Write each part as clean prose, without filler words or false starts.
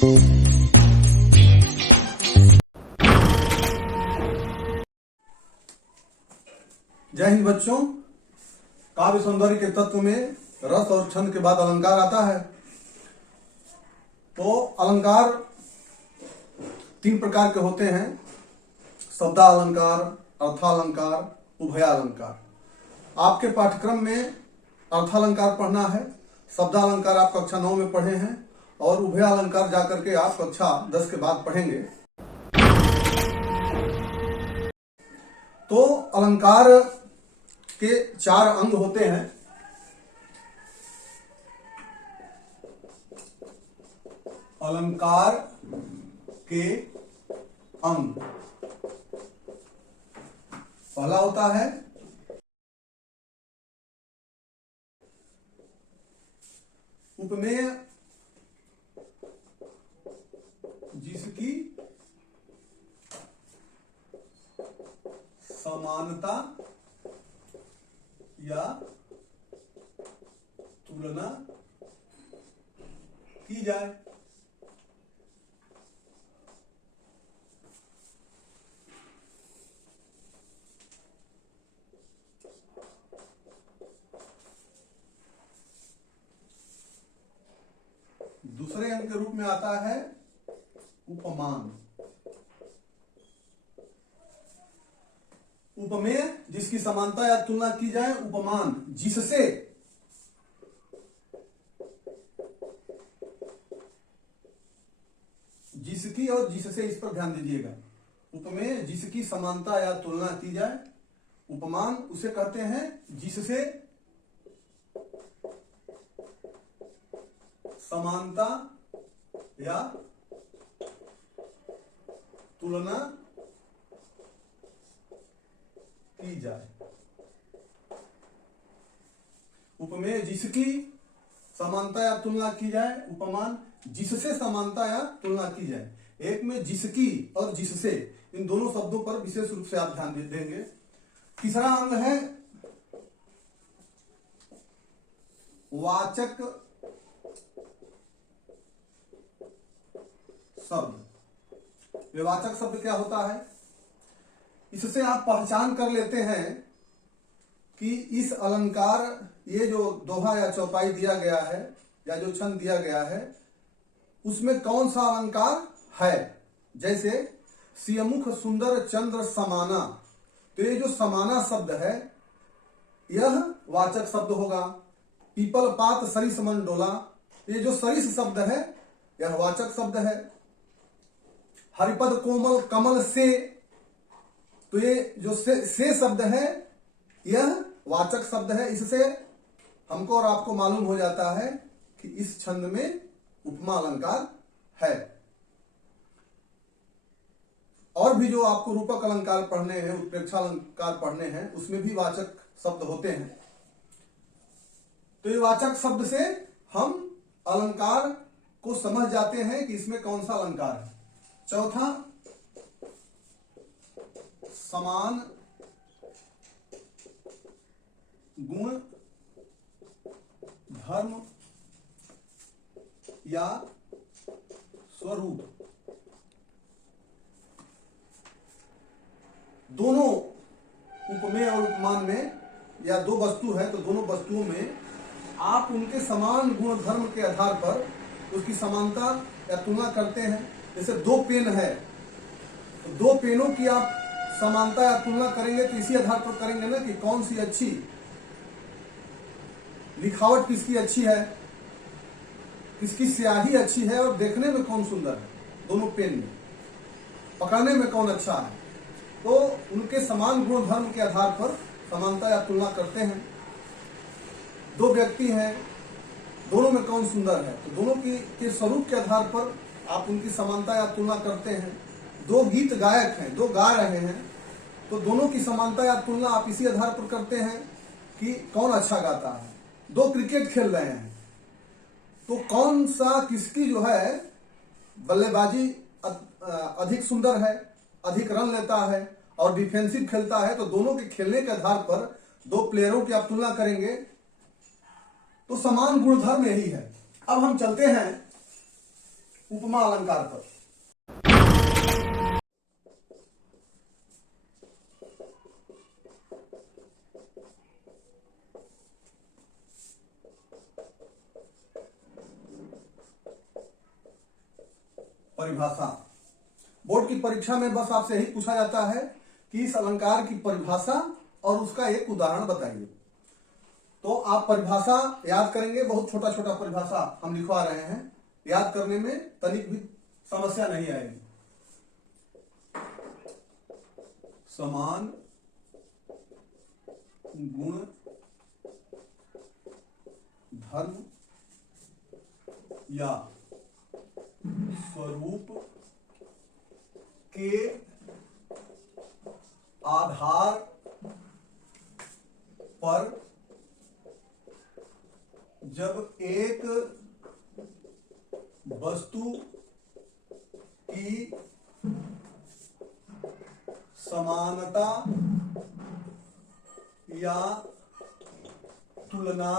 जय हिंद बच्चों। काव्य सौंदर्य के तत्व में रस और छंद के बाद अलंकार आता है। तो अलंकार तीन प्रकार के होते हैं: शब्दालंकार, अर्थालंकार, उभयालंकार। आपके पाठ्यक्रम में अर्थालंकार पढ़ना है, शब्दालंकार आप कक्षा 9 में पढ़े हैं और उभयालंकार जाकर के आप कक्षा 10 के बाद पढ़ेंगे। तो अलंकार के 4 अंग होते हैं। अलंकार के अंग, पहला होता है उपमेय, जिसकी समानता या तुलना की जाए। दूसरे अंग के रूप में आता है उपमान। उपमेय, जिसकी समानता या तुलना की जाए। उपमान, जिससे जिसकी और जिससे, इस पर ध्यान दीजिएगा। उपमेय, जिसकी समानता या तुलना की जाए। उपमान उसे कहते हैं जिससे समानता या तुलना की जाए। उपमेय, जिसकी समानता या तुलना की जाए। उपमान, जिससे समानता या तुलना की जाए। एक में जिसकी और जिससे, इन दोनों शब्दों पर विशेष रूप से आप ध्यान देंगे। तीसरा अंग है वाचक शब्द। विवाचक शब्द क्या होता है? इससे आप पहचान कर लेते हैं कि इस अलंकार, ये जो दोहा या चौपाई दिया गया है या जो छंद दिया गया है, उसमें कौन सा अलंकार है। जैसे सियमुख सुंदर चंद्र समाना, तो ये जो समाना शब्द है यह वाचक शब्द होगा। पीपल पात सरिस मंडोला, ये जो सरिस शब्द है यह वाचक शब्द है। हरिपद कोमल कमल से, तो ये जो से शब्द है यह वाचक शब्द है। इससे हमको और आपको मालूम हो जाता है कि इस छंद में उपमा अलंकार है। और भी जो आपको रूपक अलंकार पढ़ने हैं, उत्प्रेक्षा अलंकार पढ़ने हैं, उसमें भी वाचक शब्द होते हैं। तो ये वाचक शब्द से हम अलंकार को समझ जाते हैं कि इसमें कौन सा अलंकार है। चौथा, समान गुण धर्म या स्वरूप। दोनों उपमेय और उपमान में, या दो वस्तु है तो दोनों वस्तुओं में आप उनके समान गुण धर्म के आधार पर उसकी समानता या तुलना करते हैं। जैसे दो पेन है तो दो पेनों की आप समानता या तुलना करेंगे तो इसी आधार पर करेंगे ना कि कौन सी अच्छी, लिखावट किसकी अच्छी है, किसकी स्याही अच्छी है और देखने में कौन सुंदर है। दोनों पेन में पकड़ने में कौन अच्छा है, तो उनके समान गुण धर्म के आधार पर समानता या तुलना करते हैं। दो व्यक्ति हैं, दोनों में कौन सुंदर है, तो दोनों के स्वरूप के आधार पर आप उनकी समानता या तुलना करते हैं। दो गीत गायक हैं, दो गा रहे हैं, तो दोनों की समानता या तुलना आप इसी आधार पर करते हैं कि कौन अच्छा गाता है। दो क्रिकेट खेल रहे हैं तो कौन सा, किसकी जो है बल्लेबाजी अधिक सुंदर है, अधिक रन लेता है और डिफेंसिव खेलता है, तो दोनों के खेलने के आधार पर दो प्लेयरों की आप तुलना करेंगे तो समान गुणधर्म यही है। अब हम चलते हैं उपमा अलंकार पर। परिभाषा। बोर्ड की परीक्षा में बस आपसे यही पूछा जाता है कि इस अलंकार की परिभाषा और उसका एक उदाहरण बताइए। तो आप परिभाषा याद करेंगे, बहुत छोटा छोटा परिभाषा हम लिखवा रहे हैं, याद करने में तनिक भी समस्या नहीं आएगी। समान गुण धर्म या स्वरूप के आधार पर जब एक वस्तु की समानता या तुलना,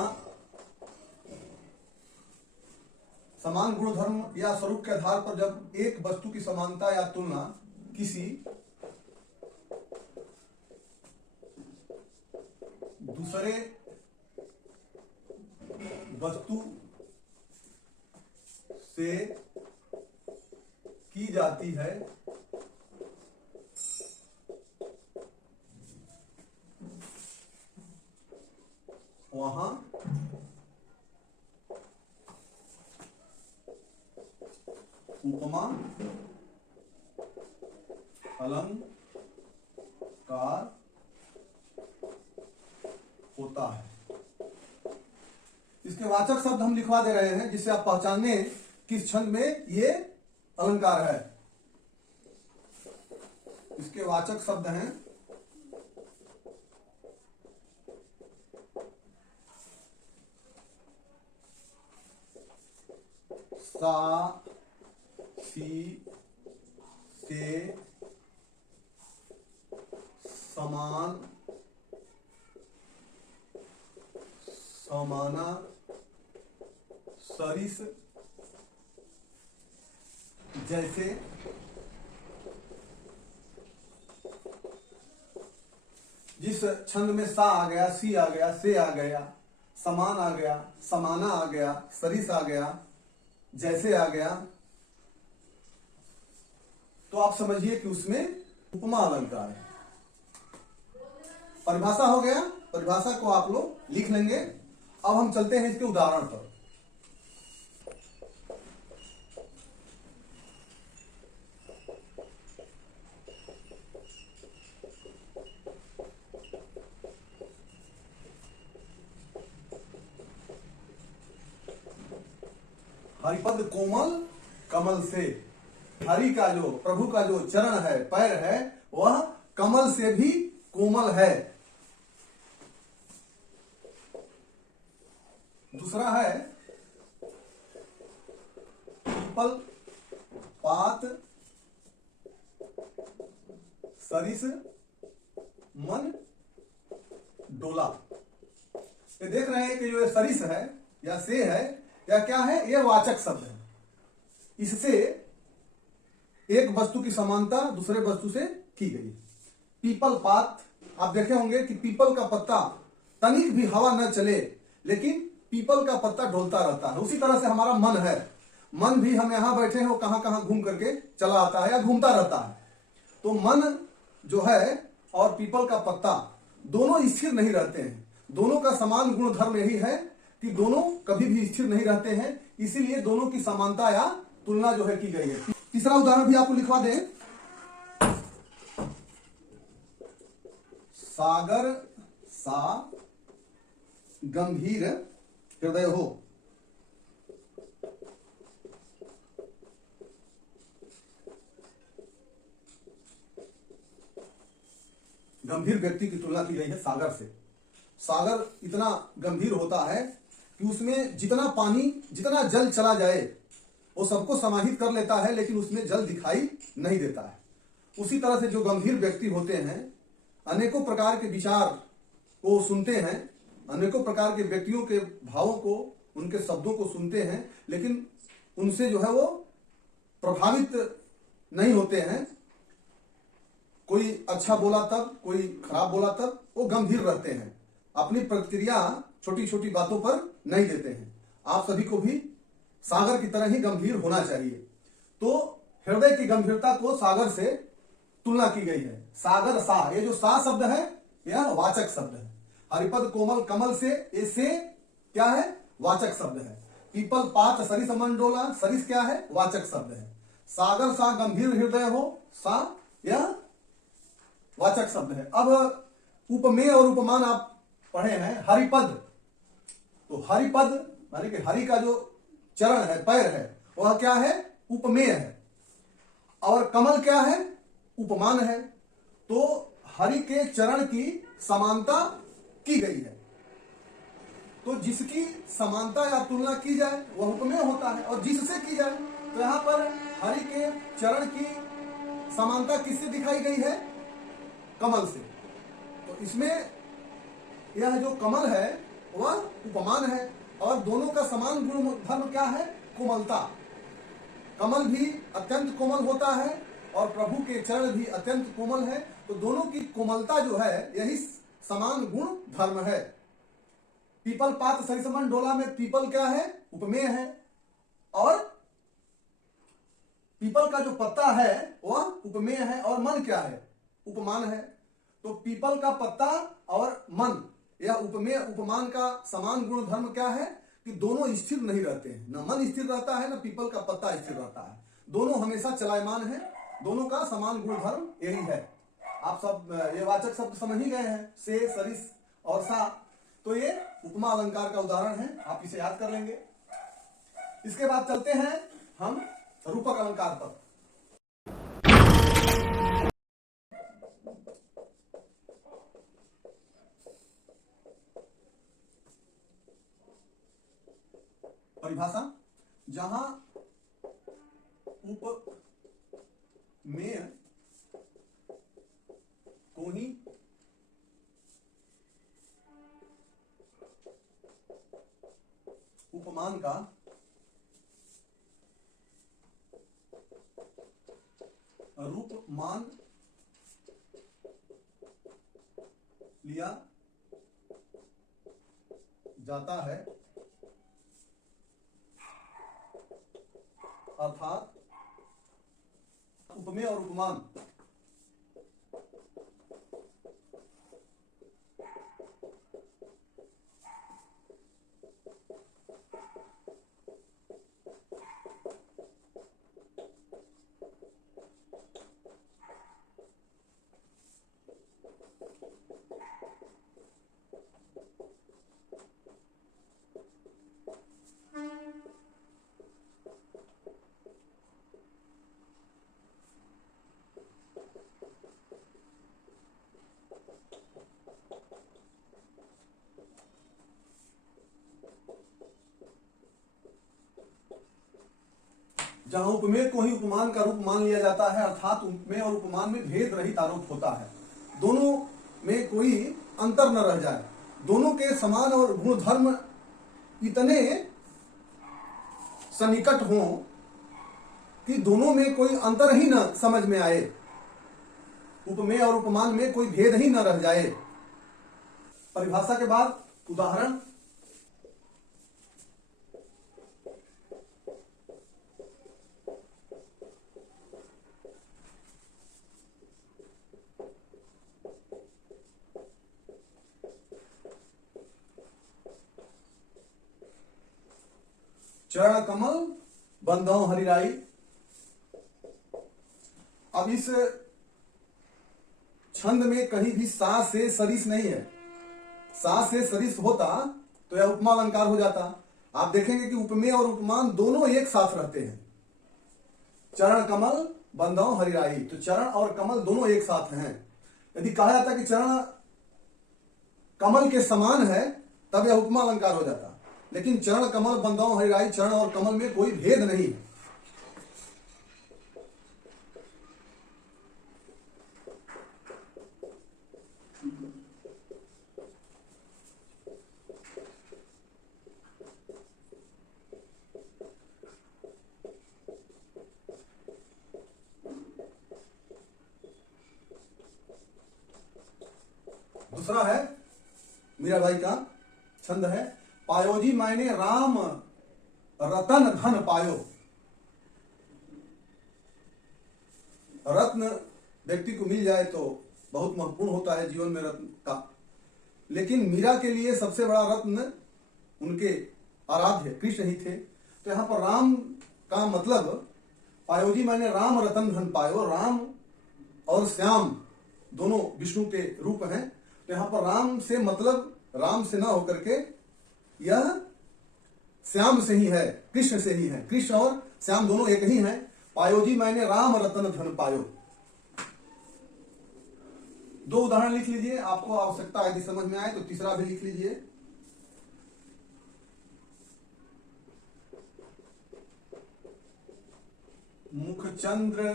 समान गुण धर्म या स्वरूप के आधार पर जब एक वस्तु की समानता या तुलना किसी दूसरे वस्तु से की जाती है, वहां उपमा अलंकार होता है। इसके वाचक शब्द हम लिखवा दे रहे हैं जिससे आप पहचाने किस छंद में ये अलंकार है। इसके वाचक शब्द हैं सा, सी, से, समान, समाना, सरिस, जैसे, जिस छंद में सा आ गया, सी आ गया, से आ गया, समान आ गया, समाना आ गया, सरिस आ गया, जैसे आ गया, तो आप समझिए कि उसमें उपमा अलंकार है। परिभाषा हो गया, परिभाषा को आप लोग लिख लेंगे। अब हम चलते हैं इसके उदाहरण पर। हरिपद कोमल कमल से, हरि का जो प्रभु का जो चरण है, पैर है, वह कमल से भी कोमल है। दूसरा है पीपल पात सरिस मन डोला। ये देख रहे हैं कि जो ये सरिस है या से है या क्या है, ये वाचक शब्द है। इससे एक वस्तु की समानता दूसरे वस्तु से की गई। पीपल पात, आप देखे होंगे कि पीपल का पत्ता तनिक भी हवा न चले लेकिन पीपल का पत्ता डोलता रहता है। उसी तरह से हमारा मन है, मन भी हम यहां बैठे हैं वो कहां कहां घूम करके चला आता है या घूमता रहता है। तो मन जो है और पीपल का पत्ता दोनों स्थिर नहीं रहते हैं। दोनों का समान गुण धर्म यही है कि दोनों कभी भी स्थिर नहीं रहते हैं, इसीलिए दोनों की समानता या तुलना जो है की गई है। तीसरा उदाहरण भी आपको लिखवा दें। सागर सा गंभीर हृदय हो। गंभीर व्यक्ति की तुलना की गई है सागर से। सागर इतना गंभीर होता है कि उसमें जितना पानी, जितना जल चला जाए वो सबको समाहित कर लेता है, लेकिन उसमें जल दिखाई नहीं देता है। उसी तरह से जो गंभीर व्यक्ति होते हैं अनेकों प्रकार के विचार को सुनते हैं, अनेकों प्रकार के व्यक्तियों के भावों को, उनके शब्दों को सुनते हैं, लेकिन उनसे जो है वो प्रभावित नहीं होते हैं। कोई अच्छा बोला तब, कोई खराब बोला तब, वो गंभीर रहते हैं, अपनी प्रतिक्रिया छोटी छोटी बातों पर नहीं देते हैं। आप सभी को भी सागर की तरह ही गंभीर होना चाहिए। तो हृदय की गंभीरता को सागर से तुलना की गई है। सागर सा, ये जो सा शब्द है यह वाचक शब्द है। हरिपद कोमल कमल से, ये से क्या है? वाचक शब्द है। पीपल पात सरिस मंडोला, सरिस क्या है? वाचक शब्द है। सागर सा गंभीर हृदय हो, सा यह वाचक शब्द है। अब उपमेय और उपमान आप पढ़े हैं। हरिपद, तो हरिपद माने कि हरि का जो चरण है, पैर है, वह क्या है? उपमेय है। और कमल क्या है? उपमान है। तो हरि के चरण की समानता की गई है। तो जिसकी समानता या तुलना की जाए वह उपमेय होता है, और जिससे की जाए, तो यहां पर हरि के चरण की समानता किससे दिखाई गई है? कमल से। तो इसमें यह जो कमल है वह उपमान है, और दोनों का समान गुण धर्म क्या है? कोमलता। कमल भी अत्यंत कोमल होता है और प्रभु के चरण भी अत्यंत कोमल है। तो दोनों की कोमलता जो है यही समान गुण धर्म है। पीपल पात सरिसमन डोला में पीपल क्या है? उपमेय है, और पीपल का जो पत्ता है वह उपमेय है, और मन क्या है? उपमान है। तो पीपल का पत्ता और मन, यह उपमेय उपमान का समान गुण धर्म क्या है? कि दोनों स्थिर नहीं रहते हैं। न मन स्थिर रहता है, न पीपल का पत्ता स्थिर रहता है। दोनों हमेशा चलायमान है। दोनों का समान गुण धर्म यही है। आप सब ये वाचक शब्द समझ ही गए हैं, से, सरिस और सा। तो ये उपमा अलंकार का उदाहरण है, आप इसे याद कर लेंगे। इसके बाद चलते हैं हम रूपक अलंकार पर। परिभाषा, जहां उपमेय को ही उपमान का रूप मान लिया जाता है, अर्थात उपमेय और उपमान जहां उपमेय को ही उपमान का रूप मान लिया जाता है, अर्थात उपमेय और उपमान में भेद रहित आरोप होता है। दोनों में कोई अंतर न रह जाए, दोनों के समान और गुण धर्म इतने सन्निकट हों कि दोनों में कोई अंतर ही न समझ में आए, उपमेय और उपमान में कोई भेद ही न रह जाए। परिभाषा के बाद उदाहरण। चरण कमल बंधौ हरिराई। अब इस छंद में कहीं भी सा से सरिस नहीं है। सा से सरिस होता तो यह उपमा अलंकार हो जाता। आप देखेंगे कि उपमेय और उपमान दोनों एक साथ रहते हैं। चरण कमल बंधौ हरिराई, तो चरण और कमल दोनों एक साथ हैं। यदि कहा जाता कि चरण कमल के समान है तब यह उपमा अलंकार हो जाता, लेकिन चरण कमल बंधौ हरिराई, चरण और कमल में कोई भेद नहीं है। दूसरा है मीराबाई का छंद है, पायोजी मायने राम रतन धन पायो। रत्न व्यक्ति को मिल जाए तो बहुत महत्वपूर्ण होता है जीवन में रत्न का, लेकिन मीरा के लिए सबसे बड़ा रत्न उनके आराध्य कृष्ण ही थे। तो यहाँ पर राम का मतलब पायोजी माने राम रतन धन पायो, राम और श्याम दोनों विष्णु के रूप हैं। तो यहाँ पर राम से मतलब राम से ना होकर के यह श्याम से ही है, कृष्ण से ही है। कृष्ण और श्याम दोनों एक ही हैं। पायोजी माने राम रतन धन पायो। दो उदाहरण लिख लीजिए, आपको आवश्यकता यदि समझ में आए तो तीसरा भी लिख लीजिए। मुखचंद्र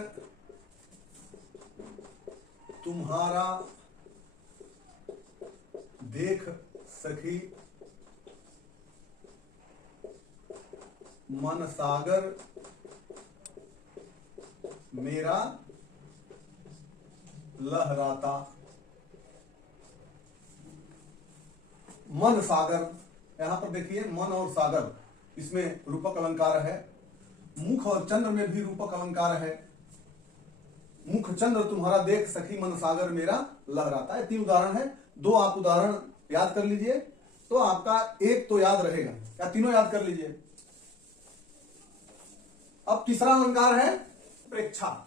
तुम्हारा देख सखी, मन सागर मेरा लहराता। मन सागर, यहां पर देखिए मन और सागर, इसमें रूपक अलंकार है। मुख और चंद्र में भी रूपक अलंकार है। मुख चंद्र तुम्हारा देख सखी, मन सागर मेरा लहराता है। तीन उदाहरण है, दो आप उदाहरण याद कर लीजिए तो आपका एक तो याद रहेगा, या तीनों याद कर लीजिए। अब तीसरा अलंकार है प्रेक्षा।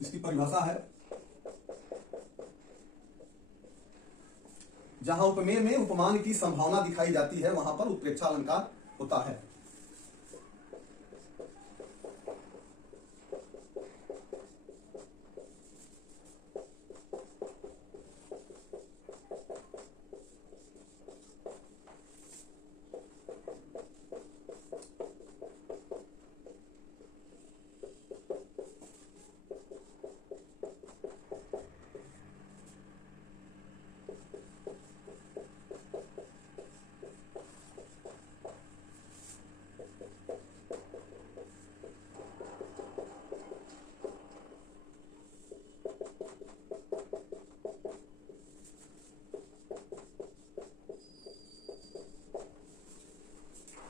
इसकी परिभाषा है, जहां उपमेय में उपमान की संभावना दिखाई जाती है वहां पर उत्प्रेक्षा अलंकार होता है।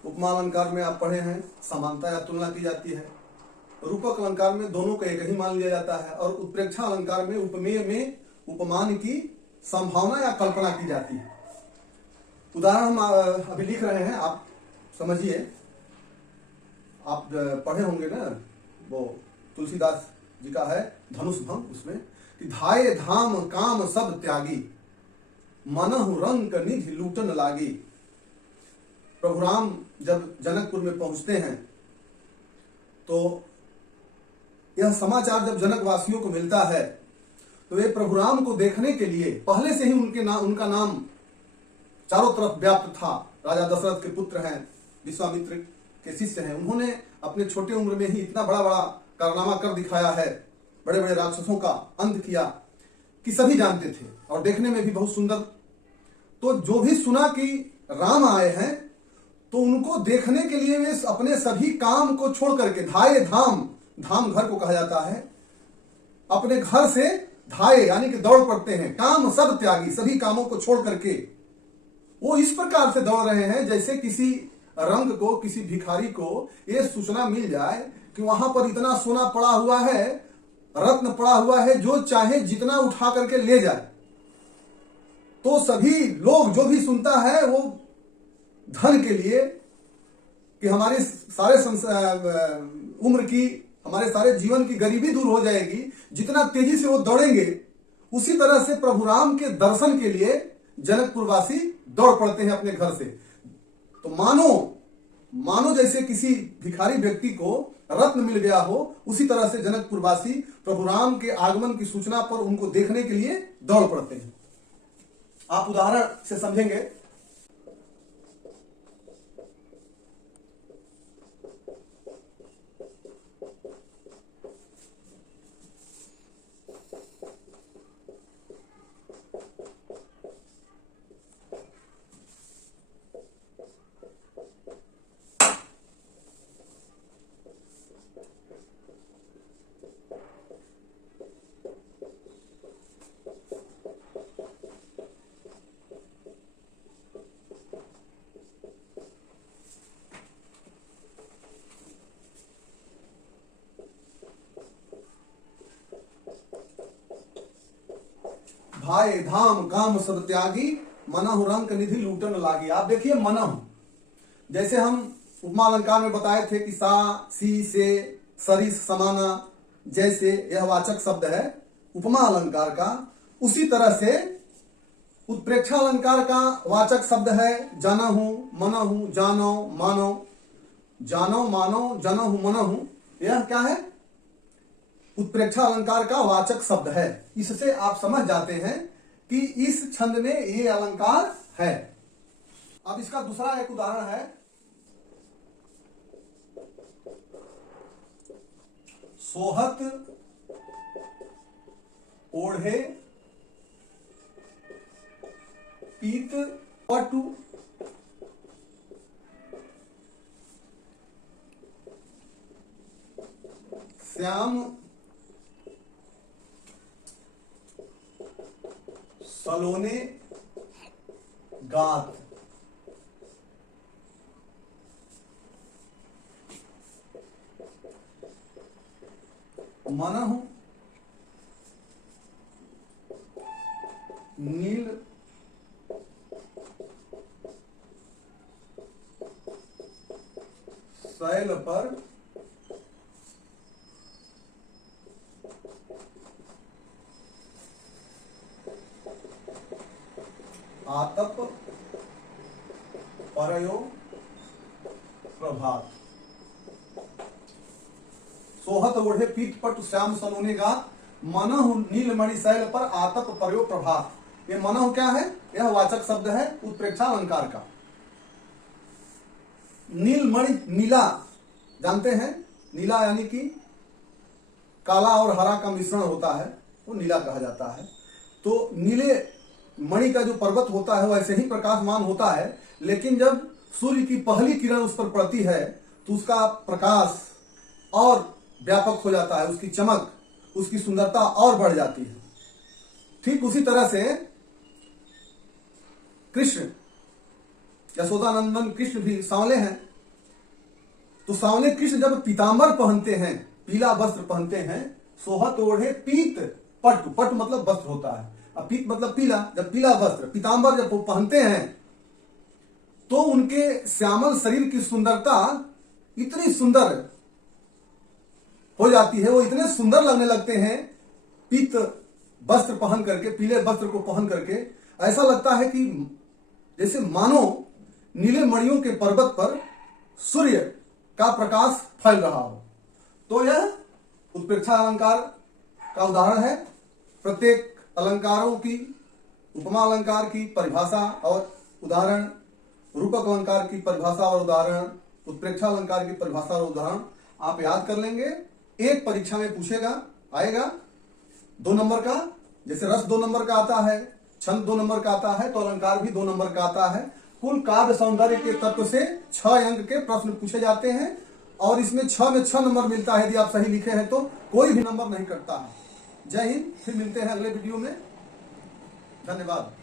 उपमा अलंकार में आप पढ़े हैं समानता या तुलना की जाती है। रूपक अलंकार में दोनों को एक ही मान लिया जाता है, और उत्प्रेक्षा अलंकार में उपमेय में उपमान की संभावना या कल्पना की जाती है। उदाहरण हम अभी लिख रहे हैं, आप समझिए। आप पढ़े होंगे ना, वो तुलसीदास जी का है धनुष भंग, उसमें कि धाये धाम काम सब त्यागी, मनहु रंक निधि लूटन लागी। प्रभु राम जब जनकपुर में पहुंचते हैं तो यह समाचार जब जनक वासियों को मिलता है तो वे प्रभु राम को देखने के लिए, पहले से ही उनका नाम चारों तरफ व्याप्त था। राजा दशरथ के पुत्र हैं, विश्वामित्र के शिष्य हैं। उन्होंने अपने छोटे उम्र में ही इतना बड़ा बड़ा कारनामा कर दिखाया है, बड़े बड़े राक्षसों का अंत किया, कि सभी जानते थे और देखने में भी बहुत सुंदर। तो जो भी सुना कि राम आए हैं तो उनको देखने के लिए वे अपने सभी काम को छोड़ करके, धाये धाम, धाम घर को कहा जाता है, अपने घर से धाये यानी कि दौड़ पड़ते हैं। काम सब त्यागी, सभी कामों को छोड़ करके वो इस प्रकार से दौड़ रहे हैं जैसे किसी रंग को, किसी भिखारी को ये सूचना मिल जाए कि वहां पर इतना सोना पड़ा हुआ है, रत्न पड़ा हुआ है, जो चाहे जितना उठा करके ले जाए। तो सभी लोग, जो भी सुनता है, वो धन के लिए, कि हमारे सारे उम्र की, हमारे सारे जीवन की गरीबी दूर हो जाएगी, जितना तेजी से वो दौड़ेंगे, उसी तरह से प्रभु राम के दर्शन के लिए जनकपुरवासी दौड़ पड़ते हैं अपने घर से। तो मानो जैसे किसी भिखारी व्यक्ति को रत्न मिल गया हो, उसी तरह से जनकपुरवासी प्रभु राम के आगमन की सूचना पर उनको देखने के लिए दौड़ पड़ते हैं। आप उदाहरण से समझेंगे। भाई धाम काम सब त्यागी, मनहु रंक निधि लूटन लागी। आप देखिए मनहु, जैसे हम उपमा अलंकार में बताए थे कि सा, सी, से, सरिस, समाना, जैसे यह वाचक शब्द है उपमा अलंकार का, उसी तरह से उत्प्रेक्षा अलंकार का वाचक शब्द है जनहु, मनहु, जानो, मानो। जानो, मानो, जनहु, मनहु, यह क्या है? उत्प्रेक्षा अलंकार का वाचक शब्द है। इससे आप समझ जाते हैं कि इस छंद में ये अलंकार है। अब इसका दूसरा एक उदाहरण है, सोहत ओढ़े पीत पटु, श्याम सलोने गात। मनहु नील शैल पर आतप परयो प्रभात। सोहत ओढ़े पीत पटु श्याम सलोने गात, मनहु नीलमणि शैल पर आतप परयो प्रभात। ये मनहु क्या है? यह वाचक शब्द है उत्प्रेक्षा अलंकार का। नीलमणि, नीला जानते हैं, नीला यानी कि काला और हरा का मिश्रण होता है, वो नीला कहा जाता है। तो नीले मणि का जो पर्वत होता है वैसे ही प्रकाशमान होता है, लेकिन जब सूर्य की पहली किरण उस पर पड़ती है तो उसका प्रकाश और व्यापक हो जाता है, उसकी चमक, उसकी सुंदरता और बढ़ जाती है। ठीक उसी तरह से कृष्ण, यशोदानंदन कृष्ण भी सांवले हैं, तो सांवले कृष्ण जब पीतांबर पहनते हैं, पीला वस्त्र पहनते हैं, सोहत ओढ़े पीत पटु, पटु मतलब वस्त्र होता है, अब पीत मतलब पीला, जब पीला वस्त्र पीतांबर जब वो पहनते हैं तो उनके श्यामल शरीर की सुंदरता इतनी सुंदर हो जाती है, वो इतने सुंदर लगने लगते हैं पीत वस्त्र पहन करके, पीले वस्त्र को पहन करके। ऐसा लगता है कि जैसे मानो नीले मणियों के पर्वत पर सूर्य का प्रकाश फैल रहा हो। तो यह उत्प्रेक्षा अलंकार का उदाहरण है। प्रत्येक अलंकारों की, उपमा अलंकार की परिभाषा और उदाहरण, रूपक अलंकार की परिभाषा और उदाहरण, उत्प्रेक्षा अलंकार की परिभाषा और उदाहरण आप याद कर लेंगे। एक परीक्षा में पूछेगा, आएगा 2 नंबर का, जैसे रस 2 नंबर का आता है, छंद 2 नंबर का आता है, तो अलंकार भी 2 नंबर का आता है। कुल काव्य सौंदर्य के तत्व से 6 अंक के प्रश्न पूछे जाते हैं और इसमें 6 में 6 नंबर मिलता है। यदि आप सही लिखे हैं तो कोई भी नंबर नहीं कटता है। जय हिंद, फिर मिलते हैं अगले वीडियो में। धन्यवाद।